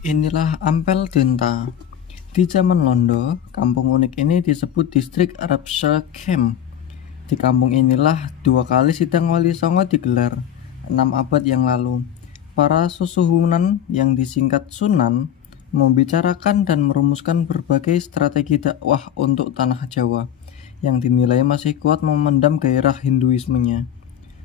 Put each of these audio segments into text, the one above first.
Inilah Ampel Denta. Di zaman Londo, kampung unik ini disebut distrik Arabsha Camp. Di kampung inilah 2 kali sidang Wali Songo digelar, 6 abad yang lalu. Para susuhunan yang disingkat Sunan membicarakan dan merumuskan berbagai strategi dakwah untuk tanah Jawa yang dinilai masih kuat memendam gairah Hinduismenya.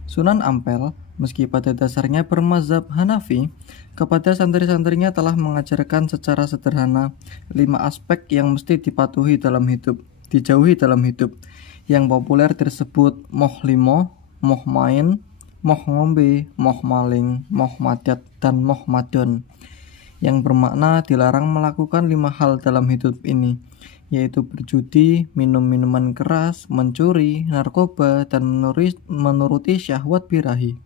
Sunan Ampel, meski pada dasarnya bermazhab Hanafi, kepada santri-santrinya telah mengajarkan secara sederhana 5 aspek yang mesti dijauhi dalam hidup, yang populer disebut moh limo, moh main, moh ngombe, moh maling, moh madat, dan moh madon, yang bermakna dilarang melakukan 5 hal dalam hidup ini, yaitu berjudi, minum minuman keras, mencuri, narkoba, dan menuruti syahwat birahi.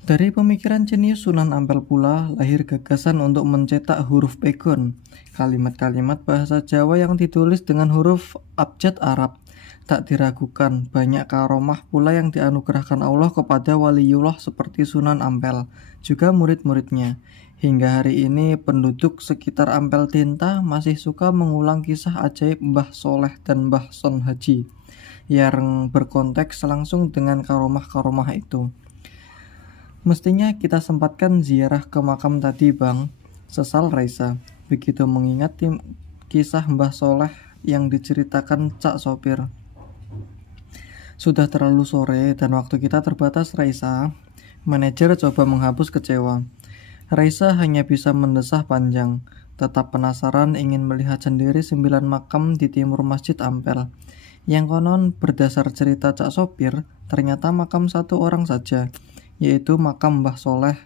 Dari pemikiran jenius Sunan Ampel pula lahir gagasan untuk mencetak huruf pegon, kalimat-kalimat bahasa Jawa yang ditulis dengan huruf abjad Arab. Tak diragukan, banyak karomah pula yang dianugerahkan Allah kepada waliullah seperti Sunan Ampel, juga murid-muridnya. Hingga hari ini penduduk sekitar Ampel Denta masih suka mengulang kisah ajaib Mbah Soleh dan Mbah Son Haji yang berkonteks langsung dengan karomah-karomah itu. Mestinya kita sempatkan ziarah ke makam tadi, Bang, sesal Raisa, begitu mengingat kisah Mbah Soleh yang diceritakan Cak Sopir. Sudah terlalu sore dan waktu kita terbatas, Raisa. Manajer coba menghapus kecewa. Raisa hanya bisa mendesah panjang, tetap penasaran ingin melihat sendiri 9 makam di timur Masjid Ampel. Yang konon berdasar cerita Cak Sopir, ternyata makam 1 orang saja, yaitu makam Mbah Soleh.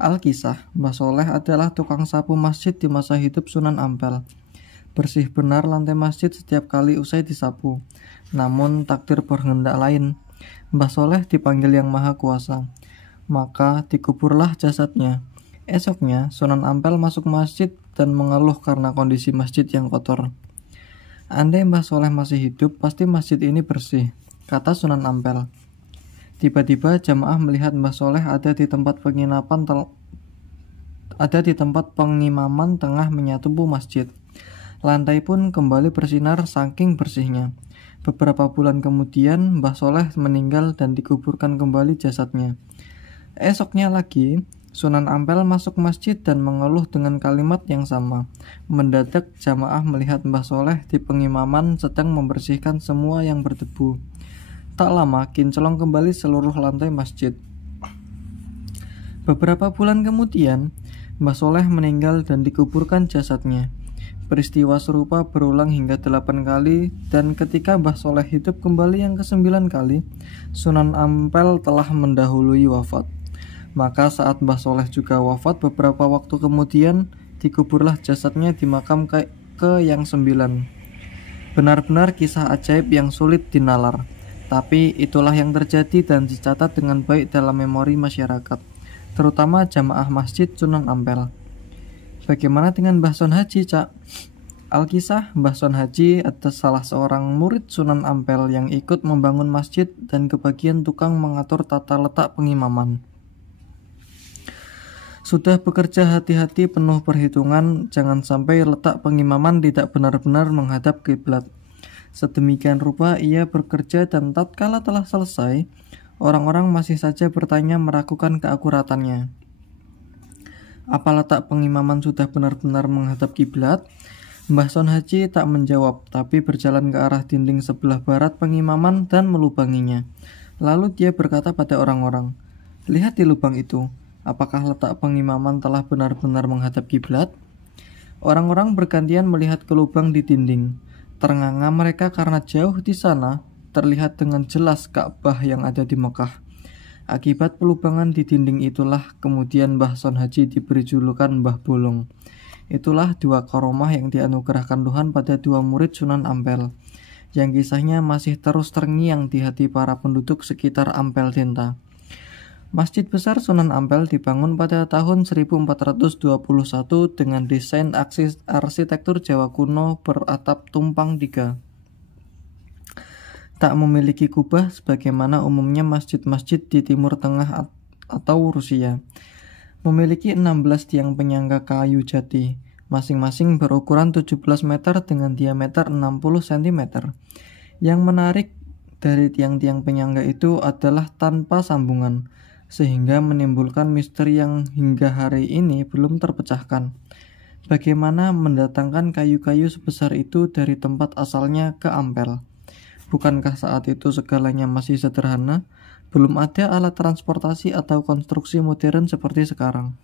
Alkisah, Mbah Soleh adalah tukang sapu masjid di masa hidup Sunan Ampel. Bersih benar lantai masjid setiap kali usai disapu. Namun takdir berkehendak lain. Mbah Soleh dipanggil Yang Maha Kuasa. Maka dikuburlah jasadnya. Esoknya Sunan Ampel masuk masjid dan mengeluh karena kondisi masjid yang kotor. Andai Mbah Soleh masih hidup, pasti masjid ini bersih, kata Sunan Ampel. Tiba-tiba jamaah melihat Mbah Soleh ada di tempat pengimaman tengah menyatu masjid. Lantai pun kembali bersinar saking bersihnya. Beberapa bulan kemudian Mbah Soleh meninggal dan dikuburkan kembali jasadnya. Esoknya lagi, Sunan Ampel masuk masjid dan mengeluh dengan kalimat yang sama. Mendadak jamaah melihat Mbah Soleh di pengimaman sedang membersihkan semua yang berdebu. Tak lama kinclong kembali seluruh lantai masjid. Beberapa bulan kemudian, Mbah Soleh meninggal dan dikuburkan jasadnya. Peristiwa serupa berulang hingga 8 kali, dan ketika Mbah Soleh hidup kembali yang ke-9 kali, Sunan Ampel telah mendahului wafat. Maka saat Mbah Soleh juga wafat beberapa waktu kemudian, dikuburlah jasadnya di makam ke yang 9. Benar-benar kisah ajaib yang sulit dinalar. Tapi itulah yang terjadi dan dicatat dengan baik dalam memori masyarakat, terutama jamaah masjid Sunan Ampel. Bagaimana dengan Mbah Son Haji, Cak? Alkisah, Mbah Son Haji adalah salah seorang murid Sunan Ampel yang ikut membangun masjid dan kebagian tukang mengatur tata letak pengimaman. Sudah bekerja hati-hati penuh perhitungan, jangan sampai letak pengimaman tidak benar-benar menghadap kiblat. Sedemikian rupa ia bekerja dan tatkala telah selesai, orang-orang masih saja bertanya meragukan keakuratannya. Apa letak pengimaman sudah benar-benar menghadap kiblat? Mbah Son Haji tak menjawab, tapi berjalan ke arah dinding sebelah barat pengimaman dan melubanginya. Lalu dia berkata pada orang-orang, "Lihat di lubang itu, apakah letak pengimaman telah benar-benar menghadap kiblat?" Orang-orang bergantian melihat ke lubang di dinding. Ternganga mereka karena jauh di sana terlihat dengan jelas Ka'bah yang ada di Mekah. Akibat pelubangan di dinding itulah kemudian Mbah Son Haji diberi julukan Mbah Bolong. Itulah 2 karomah yang dianugerahkan Tuhan pada 2 murid Sunan Ampel, yang kisahnya masih terus terngiang di hati para penduduk sekitar Ampel Denta. Masjid besar Sunan Ampel dibangun pada tahun 1421 dengan desain arsitektur Jawa kuno beratap tumpang 3. Tak memiliki kubah sebagaimana umumnya masjid-masjid di Timur Tengah atau Rusia. Memiliki 16 tiang penyangga kayu jati, masing-masing berukuran 17 meter dengan diameter 60 cm. Yang menarik dari tiang-tiang penyangga itu adalah tanpa sambungan, sehingga menimbulkan misteri yang hingga hari ini belum terpecahkan. Bagaimana mendatangkan kayu-kayu sebesar itu dari tempat asalnya ke Ampel? Bukankah saat itu segalanya masih sederhana? Belum ada alat transportasi atau konstruksi modern seperti sekarang.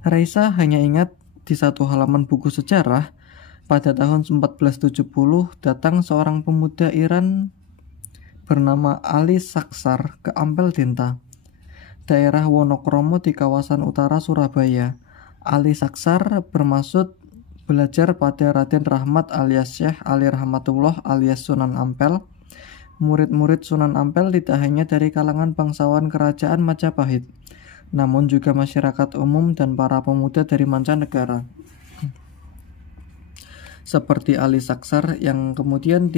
Raisa hanya ingat di satu halaman buku sejarah, pada tahun 1470 datang seorang pemuda Iran bernama Ali Saksar ke Ampel Denta, daerah Wonokromo di kawasan utara Surabaya. Ali Saksar bermaksud belajar pada Raden Rahmat alias Syekh Ali Rahmatullah alias Sunan Ampel. Murid-murid Sunan Ampel tidak hanya dari kalangan bangsawan kerajaan Majapahit, namun juga masyarakat umum dan para pemuda dari mancanegara. Seperti Ali Saksar yang kemudian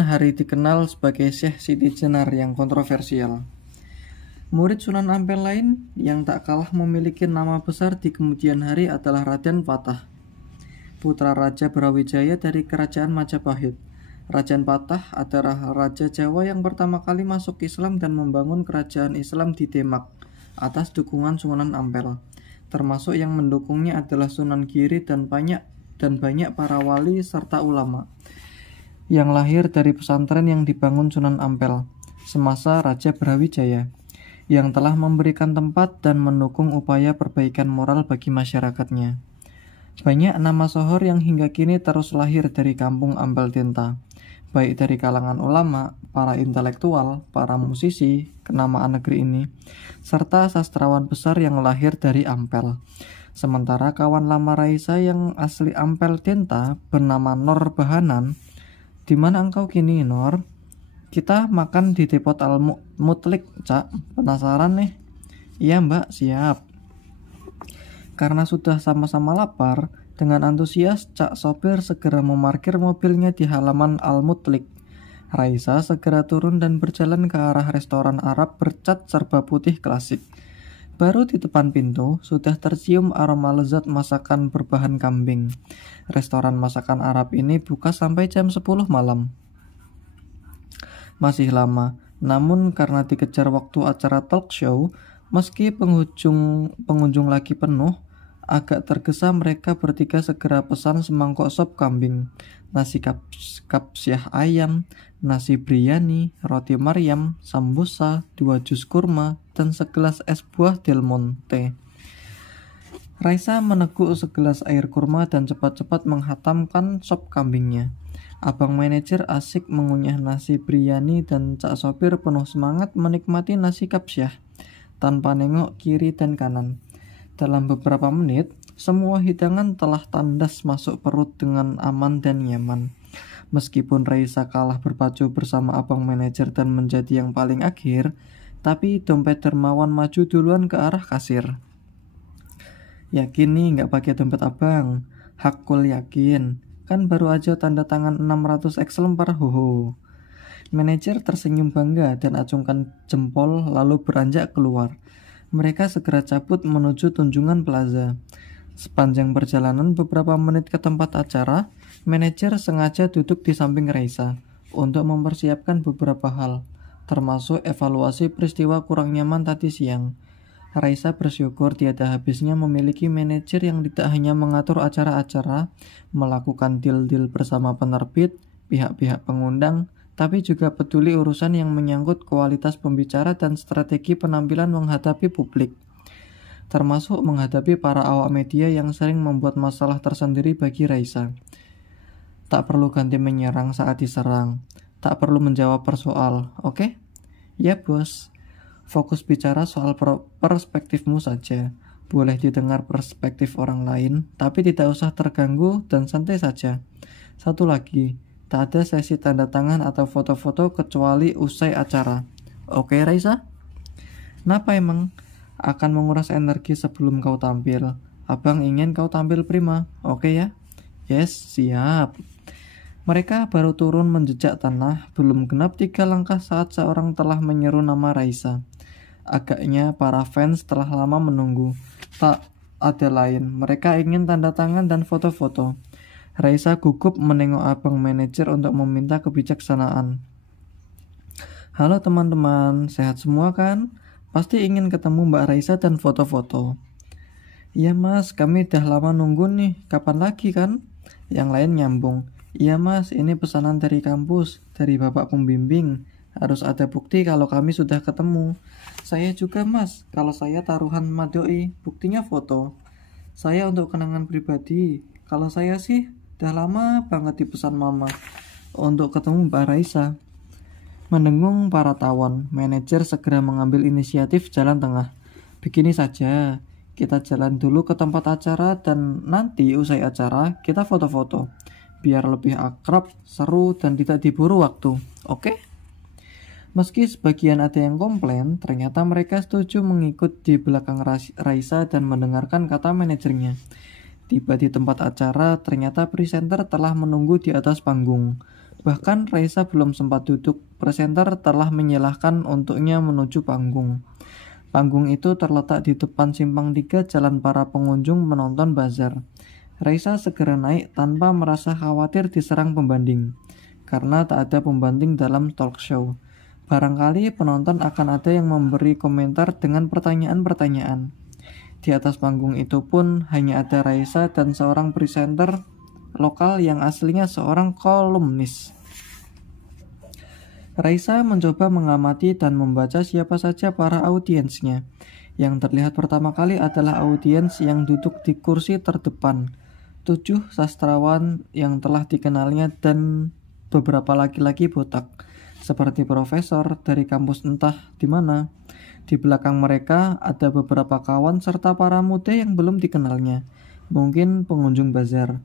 hari dikenal sebagai Syekh Siti Jenar yang kontroversial. Murid Sunan Ampel lain yang tak kalah memiliki nama besar di kemudian hari adalah Raden Patah, putra Raja Brawijaya dari Kerajaan Majapahit. Raden Patah adalah Raja Jawa yang pertama kali masuk Islam dan membangun kerajaan Islam di Demak atas dukungan Sunan Ampel. Termasuk yang mendukungnya adalah Sunan Giri dan banyak para wali serta ulama yang lahir dari pesantren yang dibangun Sunan Ampel semasa Raja Brawijaya, yang telah memberikan tempat dan mendukung upaya perbaikan moral bagi masyarakatnya. Banyak nama sohor yang hingga kini terus lahir dari kampung Ampel Denta, baik dari kalangan ulama, para intelektual, para musisi kenamaan negeri ini, serta sastrawan besar yang lahir dari Ampel. Sementara kawan lama Raisa yang asli Ampel Denta bernama Nor Bahanan. Di mana engkau kini, Nor? Kita makan di Depot Al-Mutlik, Cak. Penasaran nih? Iya, Mbak, siap. Karena sudah sama-sama lapar, dengan antusias Cak sopir segera memarkir mobilnya di halaman Al-Mutlik. Raisa segera turun dan berjalan ke arah restoran Arab bercat serba putih klasik. Baru di depan pintu, sudah tercium aroma lezat masakan berbahan kambing. Restoran masakan Arab ini buka sampai jam 10 malam. Masih lama, namun karena dikejar waktu acara talk show, meski pengunjung lagi penuh, agak tergesa mereka bertiga segera pesan semangkok sop kambing, nasi kapsyah ayam, nasi biryani, roti Maryam, sambusa, 2 jus kurma, dan segelas es buah Del Monte. Raisa meneguk segelas air kurma dan cepat-cepat menghatamkan sop kambingnya. Abang manajer asik mengunyah nasi biryani dan Cak sopir penuh semangat menikmati nasi kapsyah tanpa nengok kiri dan kanan. Dalam beberapa menit, semua hidangan telah tandas masuk perut dengan aman dan nyaman. Meskipun Raisa kalah berpacu bersama abang manajer dan menjadi yang paling akhir, tapi dompet dermawan maju duluan ke arah kasir. Yakin nih nggak pakai dompet abang? Hakul yakin. Kan baru aja tanda tangan 600 X lembar, hoho. Manajer tersenyum bangga dan acungkan jempol lalu beranjak keluar. Mereka segera cabut menuju Tunjungan Plaza. Sepanjang perjalanan beberapa menit ke tempat acara, manajer sengaja duduk di samping Raisa untuk mempersiapkan beberapa hal, termasuk evaluasi peristiwa kurang nyaman tadi siang. Raisa bersyukur tiada habisnya memiliki manajer yang tidak hanya mengatur acara-acara, melakukan deal-deal bersama penerbit, pihak-pihak pengundang, tapi juga peduli urusan yang menyangkut kualitas pembicara dan strategi penampilan menghadapi publik, termasuk menghadapi para awak media yang sering membuat masalah tersendiri bagi Raisa. Tak perlu ganti menyerang saat diserang, tak perlu menjawab persoal, oke? Ya bos. Fokus bicara soal perspektifmu saja. Boleh didengar perspektif orang lain, tapi tidak usah terganggu dan santai saja. Satu lagi, tak ada sesi tanda tangan atau foto-foto kecuali usai acara. Oke, Raisa? Kenapa emang? Akan menguras energi sebelum kau tampil. Abang ingin kau tampil prima. Oke ya? Yes, siap. Mereka baru turun menjejak tanah, belum genap 3 langkah saat seorang telah menyeru nama Raisa. Agaknya para fans telah lama menunggu. Tak ada lain, mereka ingin tanda tangan dan foto-foto. Raisa gugup menengok abang manajer untuk meminta kebijaksanaan. Halo teman-teman, sehat semua kan? Pasti ingin ketemu Mbak Raisa dan foto-foto. Iya mas, kami udah lama nunggu nih, kapan lagi kan? Yang lain nyambung. Iya mas, ini pesanan dari kampus, dari bapak pembimbing. Harus ada bukti kalau kami sudah ketemu. Saya juga mas, kalau saya taruhan madoi, buktinya foto. Saya untuk kenangan pribadi. Kalau saya sih, udah lama banget dipesan mama untuk ketemu Mbak Raisa. Mendengung para tawon, manajer segera mengambil inisiatif jalan tengah. Begini saja, kita jalan dulu ke tempat acara dan nanti usai acara kita foto-foto. Biar lebih akrab, seru, dan tidak diburu waktu. Oke? Meski sebagian ada yang komplain, ternyata mereka setuju mengikut di belakang Raisa dan mendengarkan kata manajernya. Tiba di tempat acara, ternyata presenter telah menunggu di atas panggung. Bahkan Raisa belum sempat duduk, presenter telah menyilahkan untuknya menuju panggung. Panggung itu terletak di depan simpang 3 jalan para pengunjung menonton bazar. Raisa segera naik tanpa merasa khawatir diserang pembanding, karena tak ada pembanding dalam talk show. Barangkali penonton akan ada yang memberi komentar dengan pertanyaan-pertanyaan. Di atas panggung itu pun hanya ada Raisa dan seorang presenter lokal yang aslinya seorang kolumnis. Raisa mencoba mengamati dan membaca siapa saja para audiensnya. Yang terlihat pertama kali adalah audiens yang duduk di kursi terdepan. 7 sastrawan yang telah dikenalnya dan beberapa laki-laki botak, seperti profesor dari kampus entah di mana. Di belakang mereka ada beberapa kawan serta para muda yang belum dikenalnya, mungkin pengunjung bazar.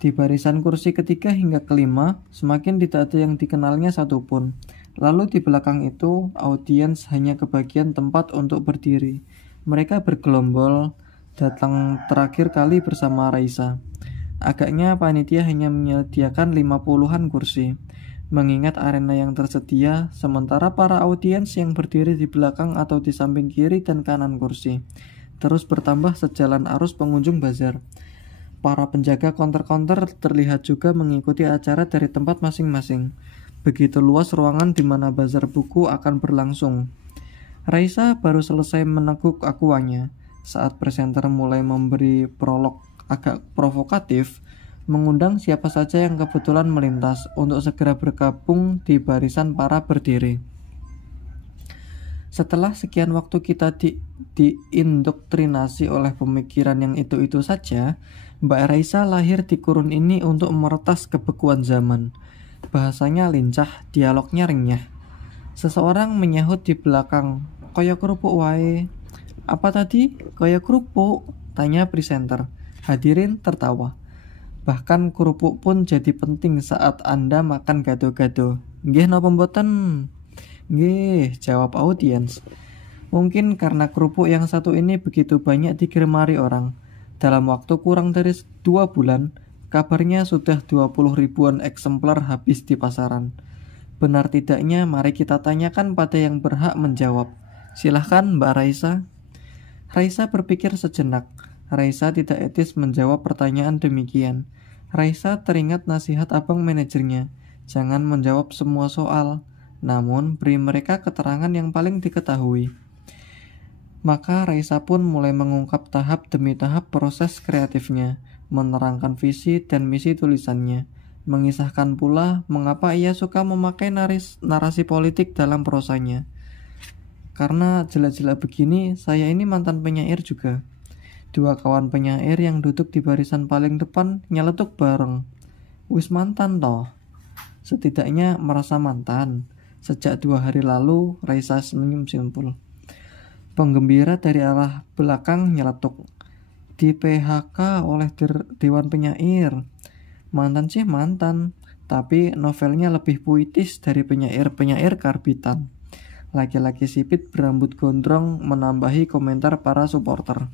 Di barisan kursi ketiga hingga kelima, semakin tidak ada yang dikenalnya satupun. Lalu di belakang itu, audiens hanya kebagian tempat untuk berdiri. Mereka bergelombol, datang terakhir kali bersama Raisa. Agaknya panitia hanya menyediakan 50-an kursi. Mengingat arena yang tersedia, sementara para audiens yang berdiri di belakang atau di samping kiri dan kanan kursi terus bertambah sejalan arus pengunjung bazar. Para penjaga counter-counter terlihat juga mengikuti acara dari tempat masing-masing. Begitu luas ruangan di mana bazar buku akan berlangsung. Raisa baru selesai meneguk akuannya saat presenter mulai memberi prolog agak provokatif, mengundang siapa saja yang kebetulan melintas untuk segera bergabung di barisan para berdiri. Setelah sekian waktu kita diindoktrinasi oleh pemikiran yang itu-itu saja, Mbak Raisa lahir di kurun ini untuk meretas kebekuan zaman. Bahasanya lincah, dialognya renyah. Seseorang menyahut di belakang, "Kaya kerupuk wae." "Apa tadi? Kaya kerupuk?" tanya presenter. Hadirin tertawa. Bahkan kerupuk pun jadi penting saat Anda makan gado-gado. "Nggih napa mboten?" "Nggih," jawab audiens. Mungkin karena kerupuk yang satu ini begitu banyak digemari orang. Dalam waktu kurang dari 2 bulan, kabarnya sudah 20 ribuan eksemplar habis di pasaran. Benar tidaknya, mari kita tanyakan pada yang berhak menjawab. Silahkan Mbak Raisa. Raisa berpikir sejenak. Raisa tidak etis menjawab pertanyaan demikian. Raisa teringat nasihat abang manajernya. Jangan menjawab semua soal, namun beri mereka keterangan yang paling diketahui. Maka Raisa pun mulai mengungkap tahap demi tahap proses kreatifnya, menerangkan visi dan misi tulisannya, mengisahkan pula mengapa ia suka memakai narasi politik dalam prosanya. Karena jelas-jelas begini, saya ini mantan penyair juga. 2 kawan penyair yang duduk di barisan paling depan nyeletuk bareng. Wis mantan toh. Setidaknya merasa mantan. Sejak 2 hari lalu, Raisa senyum simpul. Penggembira dari arah belakang nyeletuk. Di PHK oleh Dewan Penyair. Mantan sih mantan, tapi novelnya lebih puitis dari penyair-penyair karbitan. Laki-laki sipit berambut gondrong menambahi komentar para supporter.